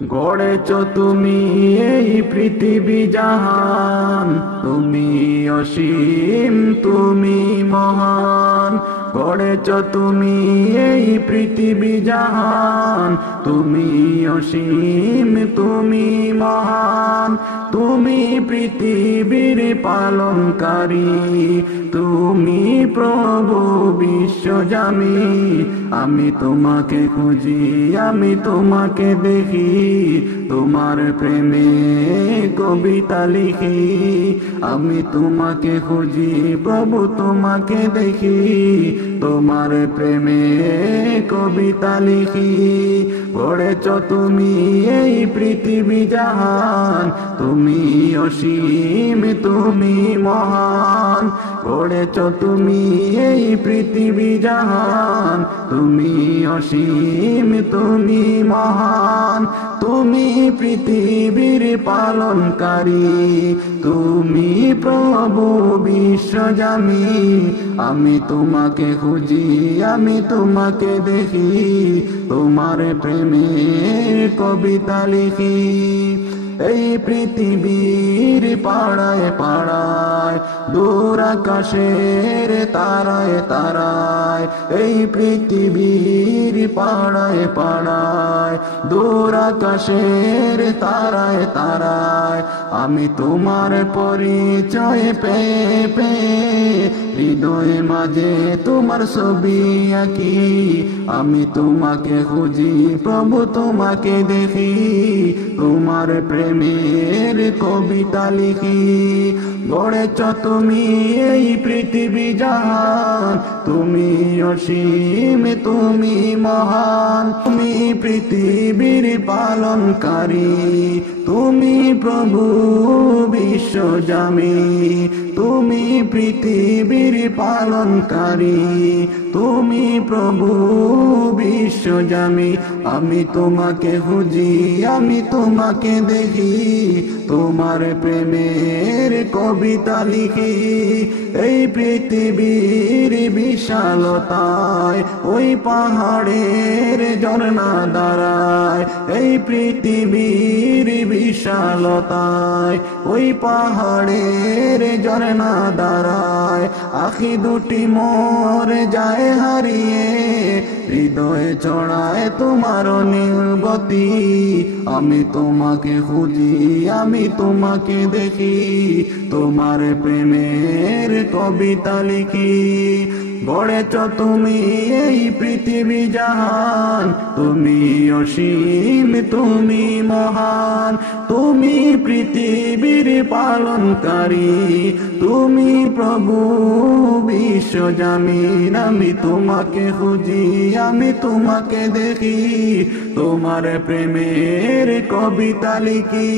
গড়েছ তুমি এই পৃথিবী জাহান, তুমি অসীম তুমি মহান। গড়েছ তুমি এই পৃথিবী জাহান, তুমি অসীম তুমি মহান। তুমি পৃথিবীর পালনকারী, তুমি প্রভু বিশ্বজামি। আমি তোমাকে খুঁজি, আমি তোমাকে দেখি, তোমার প্রেমে কবিতা লিখি। আমি তোমাকে খুঁজি প্রভু, তোমাকে দেখি, তোমার প্রেমে কবিতা লিখি। গড়েছ তুমি এই পৃথিবী জাহান, তুমি অসীম তুমি মহান। গড়েছ তুমি এই পৃথিবী জাহান, তুমি অসীম তুমি মহান। তুমি পৃথিবীর পালনকারী, তুমি প্রভু বিশ্বজামি। আমি তোমাকে খুঁজি, আমি তোমাকে দেখি, তোমার প্রেমের কবিতা লিখি। এই পৃথিবীর পাড়ায় পাড়ায়, দূর আকাশের তারায় তারায়। এই পৃথিবীর পাড়ায় পাড়ায়, দূর আকাশের তারায় তারায়। আমি তোমার পরিচয় পেয়ে পেয়ে, হৃদয়ে মাঝে তোমার ছবি আঁকি। আমি তোমাকে খুঁজি প্রভু, তোমাকে দেখি, তোমার প্রেমের কবিতা লিখি। গড়েছ তুমি এই পৃথিবী জাহান, তুমি অসীম তুমি মহান। তুমি পৃথিবীর পালনকারী, তুমি প্রভু বিশ্বজামি। তুমি পৃথিবীর পালনকারী, তুমি প্রভু বিশ্বজামি। আমি তোমাকে খুঁজি, আমি তোমাকে দেখি, তোমার প্রেমের কবিতা লিখি। এই পৃথিবীর বিশালতায়, ওই পাহাড়ের ঝর্ণা দাঁড়ায়। এই পৃথিবীর বিশালতায়, ওই পাহাড়ের ঝর্ণা দাঁড়ায়। আখি দুটি মোর যায় হারিয়ে, হৃদয়ে ছড়ায় তোমার নীলবতী। আমি তোমাকে খুঁজি, আমি তোমাকে দেখি, তোমার প্রেমের কবিতা লিখি। গড়েছ তুমি এই পৃথিবী জাহান, তুমি অসীম তুমি মহান। তুমি পৃথিবীর পালনকারী, তুমি প্রভু বিশ্বজামিন। আমি তোমাকে খুঁজি, আমি তোমাকে দেখি, তোমার প্রেমের কবিতা লিখি।